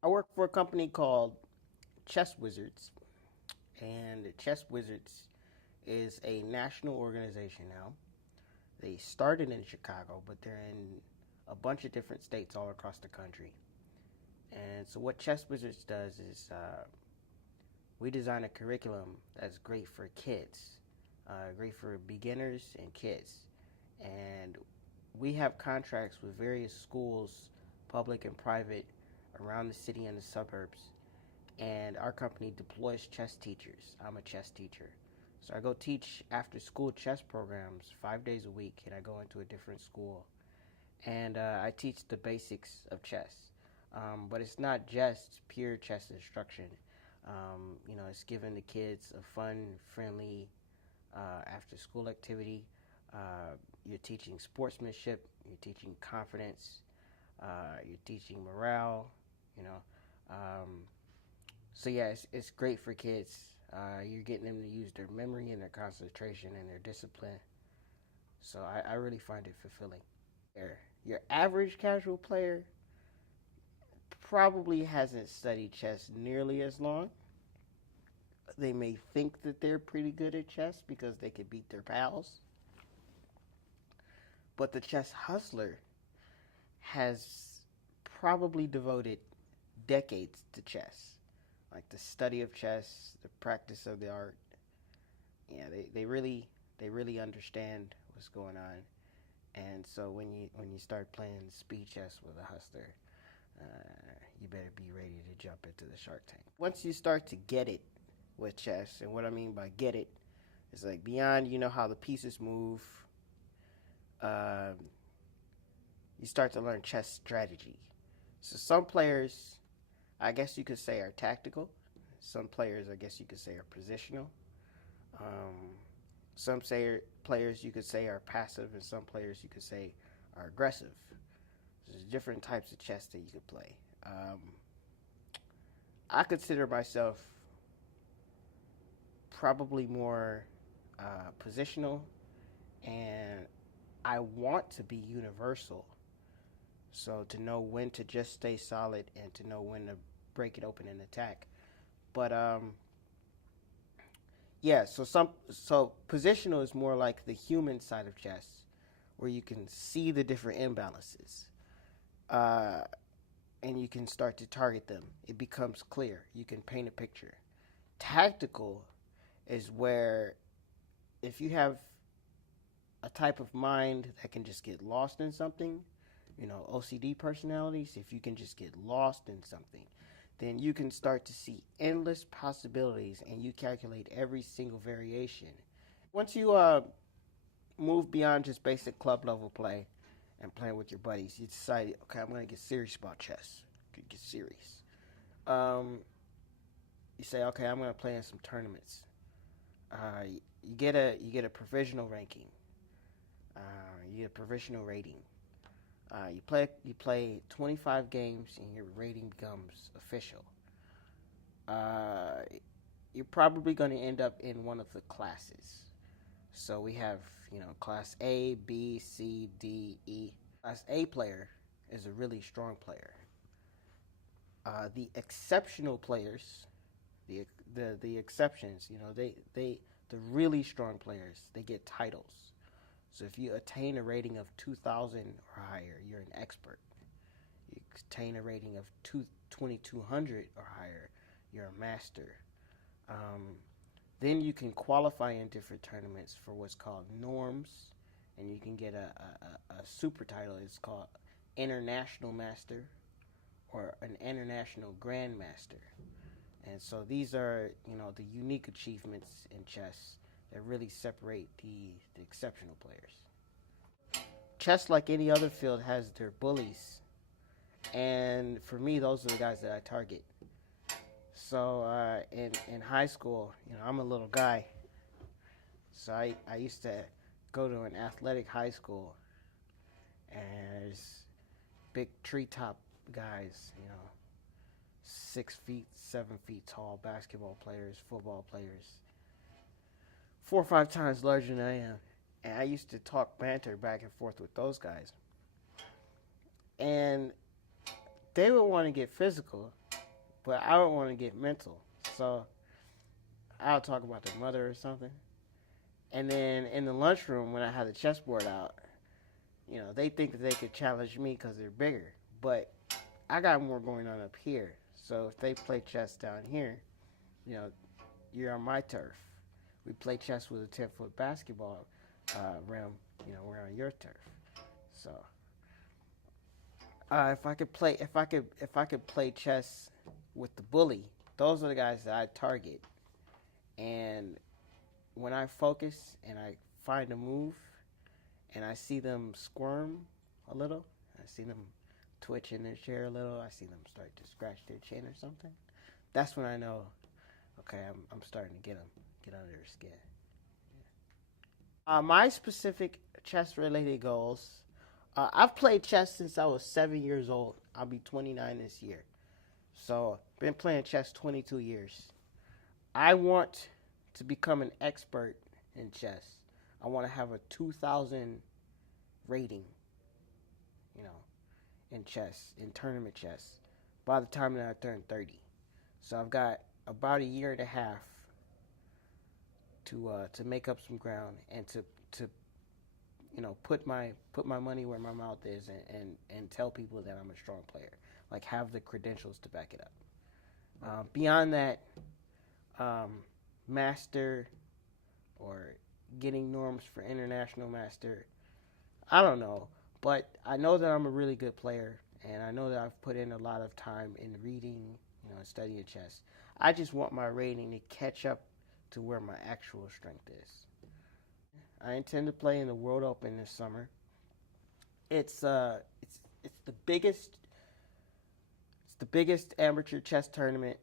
I work for a company called Chess Wizards, and Chess Wizards is a national organization now. They started in Chicago, but they're in a bunch of different states all across the country. And so, what Chess Wizards does is we design a curriculum that's great for kids, great for beginners and kids. And we have contracts with various schools, public and private, around the city and the suburbs. And our company deploys chess teachers. I'm a chess teacher. So I go teach after school chess programs 5 days a week, and I go into a different school. And I teach the basics of chess. But it's not just pure chess instruction. It's giving the kids a fun, friendly after school activity. You're teaching sportsmanship, you're teaching confidence, you're teaching morale, you know. Um, so, yeah, it's great for kids. You're getting them to use their memory and their concentration and their discipline. So, I really find it fulfilling. Your average casual player probably hasn't studied chess nearly as long. They may think that they're pretty good at chess because they can beat their pals. But the chess hustler has probably devoted decades to chess, like the study of chess, the practice of the art. Yeah, they really understand what's going on. And so when you start playing speed chess with a hustler, you better be ready to jump into the Shark Tank. Once you start to get it with chess, and what I mean by get it is like beyond how the pieces move. Um, you start to learn chess strategy. So some players, I guess you could say, are tactical. Some players, I guess you could say, are positional. Um, some players you could say are passive, and some players you could say are aggressive. There's different types of chess that you could play. I consider myself probably more positional, and I want to be universal. So to know when to just stay solid and to know when to break it open and attack. But yeah, so positional is more like the human side of chess, where you can see the different imbalances, uh, and you can start to target them. It becomes clear. You can paint a picture. Tactical is where if you have a type of mind that can just get lost in something, OCD personalities, if you can just get lost in something, then you can start to see endless possibilities and you calculate every single variation. Once you move beyond just basic club level play and playing with your buddies, you decide, okay, I'm going to get serious about chess. Get serious. Um, you say, okay, I'm going to play in some tournaments. You get a provisional ranking. You get a provisional rating. You play 25 games and your rating becomes official. Uh, you're probably going to end up in one of the classes. So we have class A, B, C, D, E. Class A player is a really strong player. The exceptional players, the exceptions, the really strong players, they get titles. So if you attain a rating of 2,000 or higher, you're an expert. You attain a rating of 2,200 or higher, you're a master. Um, then you can qualify in different tournaments for what's called norms, and you can get a super title. It's called International Master or an International Grandmaster. And so these are, the unique achievements in chess that really separate the exceptional players. Chess, like any other field, has their bullies, and for me, those are the guys that I target. So in high school, I'm a little guy, so I used to go to an athletic high school, and there's big treetop guys, 6 feet, 7 feet tall basketball players, football players, 4 or 5 times larger than I am. And I used to talk banter back and forth with those guys. And they would want to get physical. but I don't want to get mental. So I'll talk about their mother or something. And then in the lunchroom, when I had the chessboard out, they think that they could challenge me because they're bigger. But I got more going on up here. So if they play chess down here, you know, you're on my turf. We play chess with a 10-foot basketball rim. We're on your turf. So if I could play chess with the bully, those are the guys that I target. And when I focus and I find a move, and I see them squirm a little, I see them twitch in their chair a little, I see them start to scratch their chin or something, that's when I know, okay, I'm starting to get under their skin. My specific chess-related goals, I've played chess since I was 7 years old. I'll be 29 this year. So, been playing chess 22 years. I want to become an expert in chess. I want to have a 2,000 rating, in chess, in tournament chess, by the time that I turn 30. So I've got about a year and a half to make up some ground and to put my money where my mouth is and tell people that I'm a strong player, like have the credentials to back it up. Beyond that, master or getting norms for international master, I don't know, but I know that I'm a really good player, and I know that I've put in a lot of time in reading, and studying chess. I just want my rating to catch up to where my actual strength is. I intend to play in the World Open this summer. It's the biggest amateur chess tournament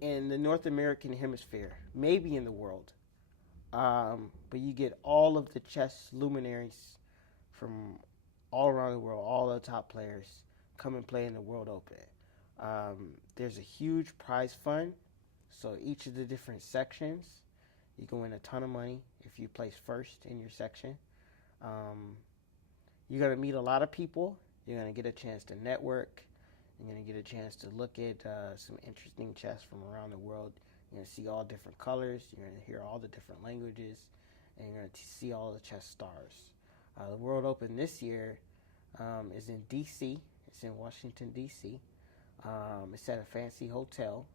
in the North American hemisphere, maybe in the world. But you get all of the chess luminaries from all around the world, all the top players come and play in the World Open. There's a huge prize fund, so each of the different sections, you can win a ton of money if you place first in your section. You're going to meet a lot of people. You're going to get a chance to network. You're going to get a chance to look at some interesting chess from around the world. You're going to see all different colors. You're going to hear all the different languages. And you're going to see all the chess stars. The World Open this year is in D.C. It's in Washington, D.C. It's at a fancy hotel.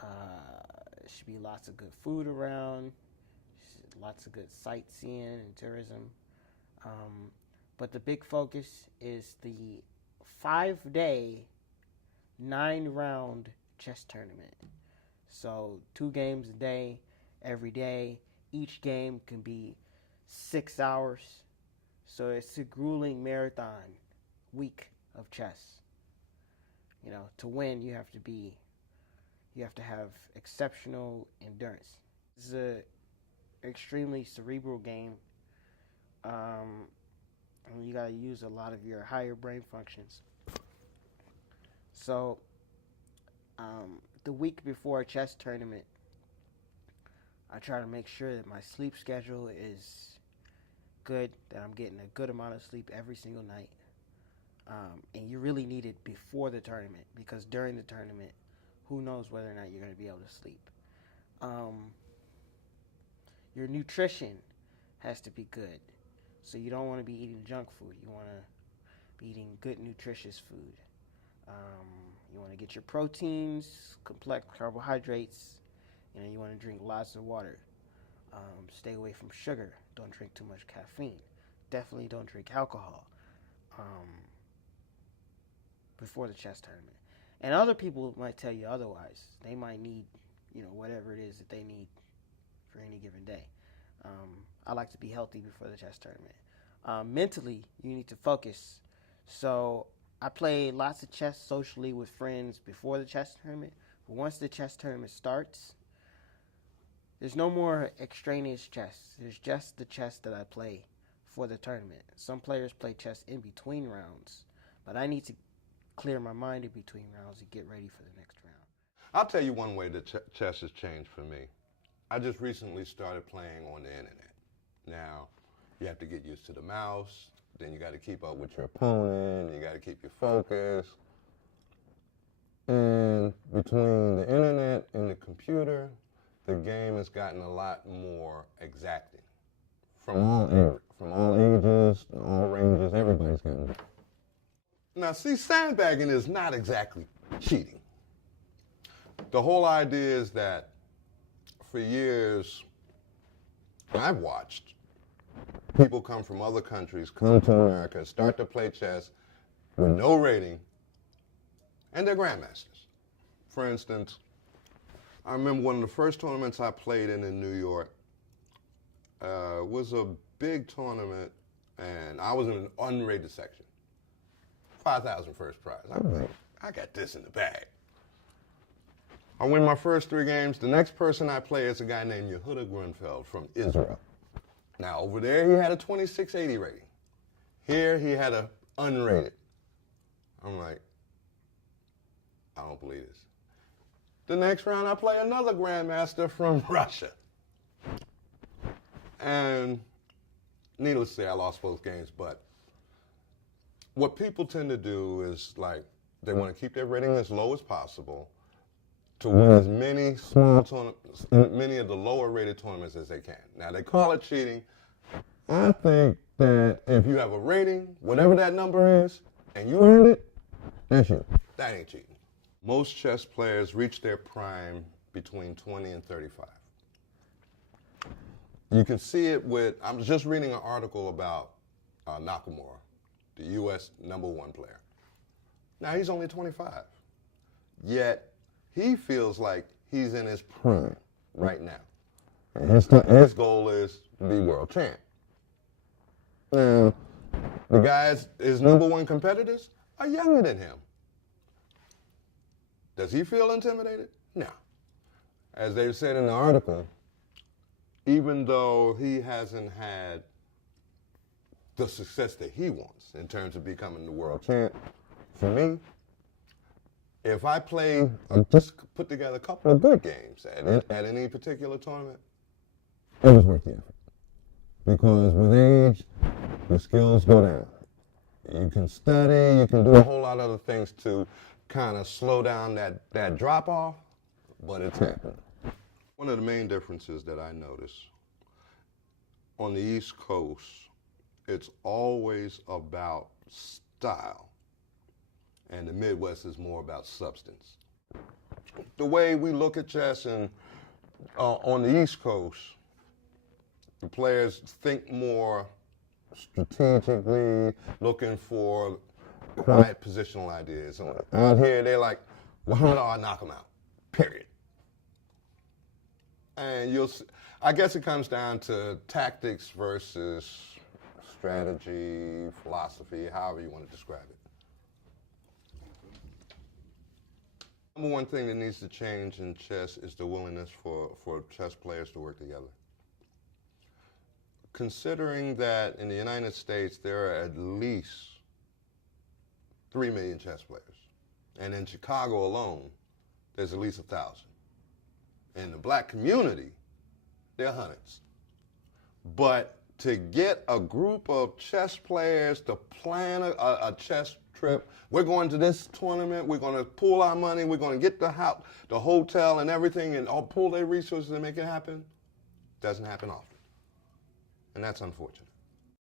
There should be lots of good food around, lots of good sightseeing and tourism. But the big focus is the 5-day, 9-round chess tournament. So 2 games a day, every day. Each game can be 6 hours. So it's a grueling marathon week of chess. To win, you have to have exceptional endurance. This is an extremely cerebral game. And you got to use a lot of your higher brain functions. So, the week before a chess tournament, I try to make sure that my sleep schedule is good, that I'm getting a good amount of sleep every single night. And you really need it before the tournament, because during the tournament, who knows whether or not you're going to be able to sleep. Your nutrition has to be good. So you don't want to be eating junk food. You want to be eating good, nutritious food. You want to get your proteins, complex carbohydrates, and you want to drink lots of water. Stay away from sugar. Don't drink too much caffeine. Definitely don't drink alcohol before the chess tournament. And other people might tell you otherwise. They might need, whatever it is that they need for any given day. I like to be healthy before the chess tournament. Mentally, you need to focus. So I play lots of chess socially with friends before the chess tournament. But once the chess tournament starts, there's no more extraneous chess. There's just the chess that I play for the tournament. Some players play chess in between rounds, but I need to clear my mind in between rounds and get ready for the next round. I'll tell you one way that chess has changed for me. I just recently started playing on the internet. Now, you have to get used to the mouse, then you got to keep up with your opponent, you got to keep your focus. between the internet and the computer, the game has gotten a lot more exacting. From all ages, all ranges, everybody's getting it. Now, see, sandbagging is not exactly cheating. The whole idea is that for years, I've watched people come from other countries, come to America, start to play chess with no rating, and they're grandmasters. For instance, I remember one of the first tournaments I played in New York was a big tournament, and I was in an unrated section. 5,000 first prize. I was like, I got this in the bag. I win my first 3 games. The next person I play is a guy named Yehuda Grunfeld from Israel. Now, over there, he had a 2680 rating. Here, he had a unrated. I'm like, I don't believe this. The next round, I play another grandmaster from Russia. And needless to say, I lost both games. But what people tend to do is, like, they want to keep their rating as low as possible to win as many small tournaments, many of the lower rated tournaments as they can. Now, they call it cheating. I think that if you have a rating, whatever that number is, and you earned it, that's you. That ain't cheating. Most chess players reach their prime between 20 and 35. You can see it with, I was just reading an article about Nakamura, the U.S. #1 player. Now, he's only 25, yet he feels like he's in his prime right now. And his goal is to be world champ. Now, the guys, his #1 competitors, are younger than him. Does he feel intimidated? No. As they said in the article, even though he hasn't had the success that he wants in terms of becoming the world champ, for me, if I play, just put together a couple of good games at any particular tournament, it was worth the effort. Because with age, your skills go down. You can study, you can do a whole lot of other things to kind of slow down that drop-off, but it's happening. One of the main differences that I notice on the East Coast, it's always about style, and the Midwest is more about substance. The way we look at chess and on the East Coast, the players think more strategically, looking for quiet positional ideas. Out here, they're like, well, how do I knock them out? Period. And you'll see, I guess it comes down to tactics versus strategy, philosophy, however you want to describe it. Number one thing that needs to change in chess is the willingness for chess players to work together. Considering that in the United States there are at least 3 million chess players, and in Chicago alone there's at least 1,000. In the black community, there are hundreds. But to get a group of chess players to plan a chess trip, we're going to this tournament, we're going to pool our money, we're going to get the hotel and everything and all pull their resources and make it happen, doesn't happen often. And that's unfortunate.